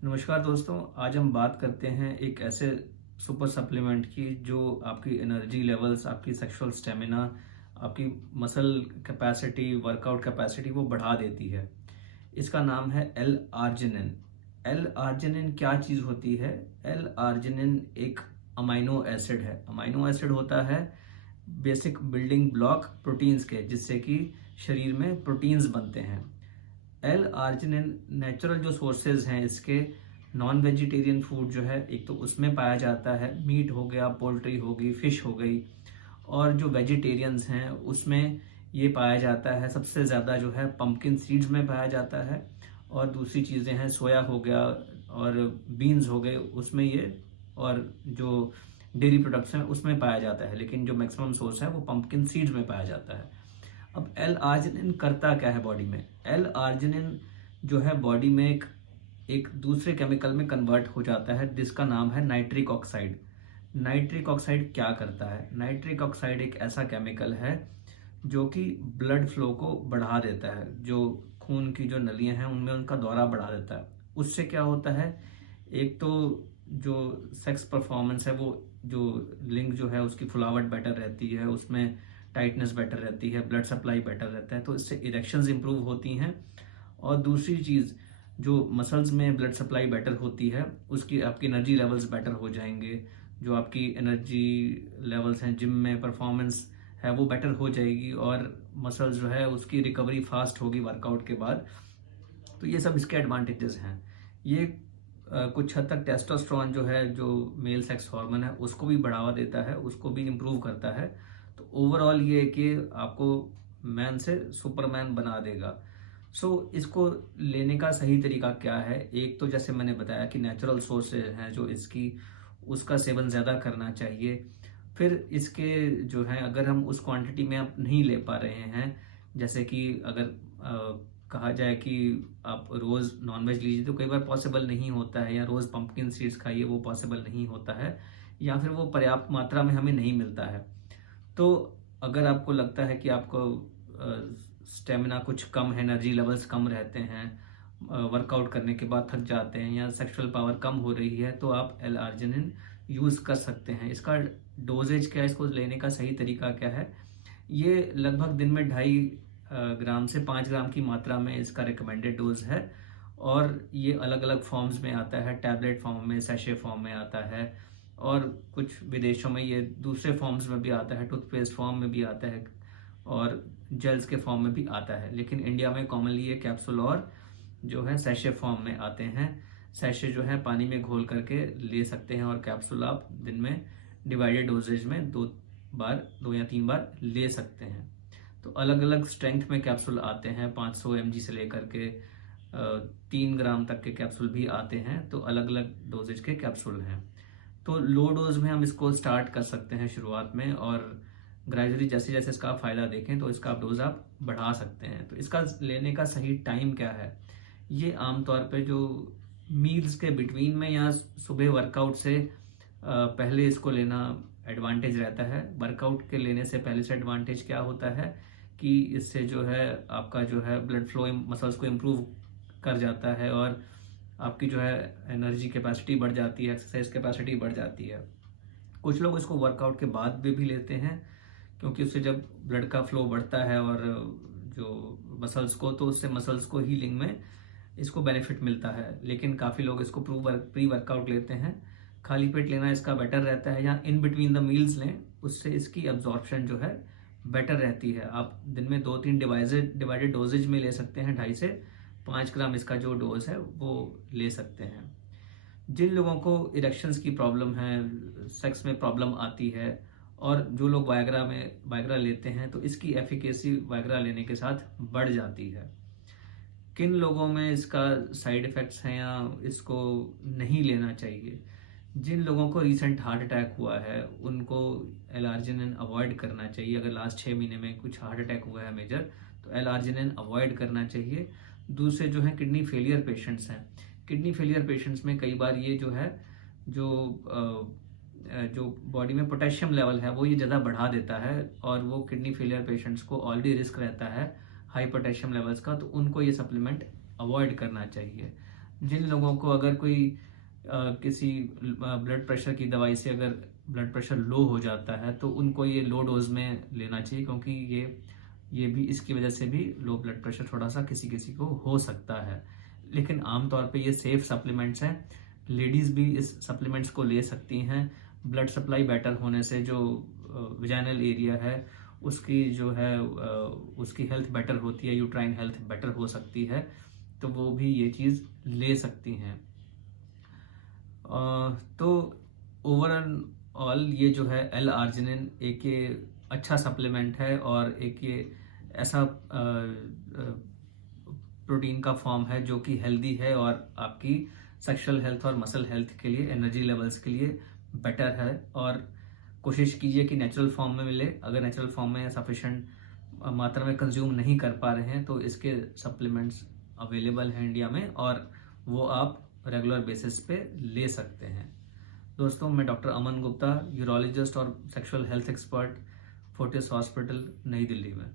नमस्कार दोस्तों। आज हम बात करते हैं एक ऐसे सुपर सप्लीमेंट की जो आपकी एनर्जी लेवल्स, आपकी सेक्सुअल स्टेमिना, आपकी मसल कैपेसिटी, वर्कआउट कैपेसिटी वो बढ़ा देती है। इसका नाम है एल आर्जिनिन। एल आर्जिनिन क्या चीज़ होती है? एल आर्जिनिन एक अमाइनो एसिड है। अमाइनो एसिड होता है बेसिक बिल्डिंग ब्लॉक प्रोटीन्स के, जिससे कि शरीर में प्रोटीन्स बनते हैं। एल आर्जिनिन नेचुरल जो सोर्सेज हैं इसके, नॉन वेजिटेरियन फूड जो है एक तो उसमें पाया जाता है, मीट हो गया, पोल्ट्री हो गई, फिश हो गई। और जो वेजिटेरियंस हैं उसमें ये पाया जाता है सबसे ज़्यादा जो है पंपकिन सीड्स में पाया जाता है। और दूसरी चीज़ें हैं, सोया हो गया और बीन्स हो गए उसमें ये, और जो डेयरी प्रोडक्ट्स हैं उसमें पाया जाता है, लेकिन जो मैक्सिमम सोर्स है वो पंपकिन सीड्स में पाया जाता है। अब एल आर्जिनिन करता क्या है बॉडी में? एल आर्जिनिन जो है बॉडी में एक दूसरे केमिकल में कन्वर्ट हो जाता है जिसका नाम है नाइट्रिक ऑक्साइड। नाइट्रिक ऑक्साइड क्या करता है? नाइट्रिक ऑक्साइड एक ऐसा केमिकल है जो कि ब्लड फ्लो को बढ़ा देता है, जो खून की जो नलियां हैं उनमें उनका दौरा बढ़ा देता है। उससे क्या होता है, एक तो जो सेक्स परफॉर्मेंस है वो, जो लिंग जो है उसकी फुलावट बेटर रहती है, उसमें टाइटनेस बेटर रहती है, ब्लड सप्लाई बेटर रहता है, तो इससे इरेक्शंस इंप्रूव होती हैं। और दूसरी चीज़, जो मसल्स में ब्लड सप्लाई बेटर होती है उसकी आपकी एनर्जी लेवल्स बेटर हो जाएंगे। जो आपकी एनर्जी लेवल्स हैं जिम में, परफॉर्मेंस है वो बेटर हो जाएगी, और मसल्स जो है उसकी रिकवरी फास्ट होगी वर्कआउट के बाद। तो ये सब इसके एडवांटेजेस हैं। ये कुछ हद तक टेस्टोस्टेरोन जो है, जो मेल सेक्स हार्मोन है, उसको भी बढ़ावा देता है, उसको भी इम्प्रूव करता है। तो ओवरऑल ये है कि आपको मैन से सुपरमैन बना देगा। इसको लेने का सही तरीका क्या है? एक तो जैसे मैंने बताया कि नेचुरल सोर्सेज हैं जो इसकी, उसका सेवन ज़्यादा करना चाहिए। फिर इसके जो है, अगर हम उस क्वांटिटी में आप नहीं ले पा रहे हैं, जैसे कि अगर कहा जाए कि आप रोज़ नॉनवेज लीजिए तो कई बार पॉसिबल नहीं होता है, या रोज़ पंपकिन सीड्स खाइए वो पॉसिबल नहीं होता है, या फिर वो पर्याप्त मात्रा में हमें नहीं मिलता है। तो अगर आपको लगता है कि आपको स्टेमिना कुछ कम है, एनर्जी लेवल्स कम रहते हैं, वर्कआउट करने के बाद थक जाते हैं, या सेक्सुअल पावर कम हो रही है, तो आप एल आर्जिनिन यूज़ कर सकते हैं। इसका डोजेज क्या है, इसको लेने का सही तरीका क्या है? ये लगभग दिन में 2.5 ग्राम से 5 ग्राम की मात्रा में इसका रिकमेंडेड डोज है। और ये अलग अलग फॉर्म्स में आता है, टैबलेट फॉर्म में, सैशे फॉर्म में आता है, और कुछ विदेशों में ये दूसरे फॉर्म्स में भी आता है, टूथपेस्ट फॉर्म में भी आता है, और जेल्स के फॉर्म में भी आता है। लेकिन इंडिया में कॉमनली ये कैप्सूल और जो है सैशे फॉर्म में आते हैं। सैशे जो है पानी में घोल करके ले सकते हैं, और कैप्सूल आप दिन में डिवाइडेड डोजेज में 2 या 3 बार ले सकते हैं। तो अलग अलग स्ट्रेंथ में कैप्सूल आते हैं, 500 mg से लेकर के 3 ग्राम तक के कैप्सूल भी आते हैं। तो अलग अलग डोजेज के कैप्सूल हैं। तो लो डोज में हम इसको स्टार्ट कर सकते हैं शुरुआत में, और ग्रेजुअली जैसे जैसे इसका फ़ायदा देखें तो इसका डोज आप बढ़ा सकते हैं। तो इसका लेने का सही टाइम क्या है? ये आमतौर पे जो मील्स के बिटवीन में, या सुबह वर्कआउट से पहले इसको लेना एडवांटेज रहता है। वर्कआउट के लेने से पहले से एडवांटेज क्या होता है कि इससे जो है आपका जो है ब्लड फ्लो मसल्स को इम्प्रूव कर जाता है, और आपकी जो है एनर्जी कैपेसिटी बढ़ जाती है, एक्सरसाइज कैपेसिटी बढ़ जाती है। कुछ लोग इसको वर्कआउट के बाद भी लेते हैं, क्योंकि उससे जब ब्लड का फ्लो बढ़ता है और जो मसल्स को, तो उससे मसल्स को हीलिंग में इसको बेनिफिट मिलता है। लेकिन काफ़ी लोग इसको प्री वर्कआउट लेते हैं। खाली पेट लेना इसका बेटर रहता है, या इन बिटवीन द मील्स लें, उससे इसकी एब्जॉर्प्शन जो है बेटर रहती है। आप दिन में 2-3 डिवाइडेड डोजेज में ले सकते हैं, 2.5 से 5 ग्राम इसका जो डोज है वो ले सकते हैं। जिन लोगों को इरेक्शंस की प्रॉब्लम है, सेक्स में प्रॉब्लम आती है, और जो लोग वायग्रा लेते हैं, तो इसकी एफिकेसी वायग्रा लेने के साथ बढ़ जाती है। किन लोगों में इसका साइड इफ़ेक्ट्स हैं या इसको नहीं लेना चाहिए? जिन लोगों को रीसेंट हार्ट अटैक हुआ है उनको एल-आर्जिनिन अवॉइड करना चाहिए। अगर लास्ट 6 महीने में कुछ हार्ट अटैक हुआ है मेजर, तो एल-आर्जिनिन अवॉइड करना चाहिए। दूसरे जो हैं किडनी फेलियर पेशेंट्स हैं। किडनी फेलियर पेशेंट्स में कई बार ये जो है, जो बॉडी में पोटेशियम लेवल है वो ये ज़्यादा बढ़ा देता है, और वो किडनी फेलियर पेशेंट्स को ऑलरेडी रिस्क रहता है हाई पोटेशियम लेवल्स का, तो उनको ये सप्लीमेंट अवॉइड करना चाहिए। जिन लोगों को अगर कोई किसी ब्लड प्रेशर की दवाई से अगर ब्लड प्रेशर लो हो जाता है तो उनको ये लो डोज में लेना चाहिए, क्योंकि ये भी इसकी वजह से भी लो ब्लड प्रेशर थोड़ा सा किसी किसी को हो सकता है। लेकिन आमतौर पे ये सेफ सप्लीमेंट्स हैं, लेडीज़ भी इस सप्लीमेंट्स को ले सकती हैं। ब्लड सप्लाई बेटर होने से जो विजाइनल एरिया है उसकी जो है उसकी हेल्थ बेटर होती है, यूट्राइन हेल्थ बेटर हो सकती है, तो वो भी ये चीज़ ले सकती हैं। तो ओवरऑल ये जो है एल आर्जिनिन एक ये अच्छा सप्लीमेंट है और एक ये ऐसा प्रोटीन का फॉर्म है जो कि हेल्दी है और आपकी सेक्सुअल हेल्थ और मसल हेल्थ के लिए, एनर्जी लेवल्स के लिए बेटर है। और कोशिश कीजिए कि नेचुरल फॉर्म में मिले। अगर नेचुरल फॉर्म में सफिशेंट मात्रा में कंज्यूम नहीं कर पा रहे हैं तो इसके सप्लीमेंट्स अवेलेबल हैं इंडिया में और वो आप रेगुलर बेसिस पे ले सकते हैं। दोस्तों, मैं डॉक्टर अमन गुप्ता, यूरोलॉजिस्ट और sexual health expert, Fortis hospital, नई दिल्ली में।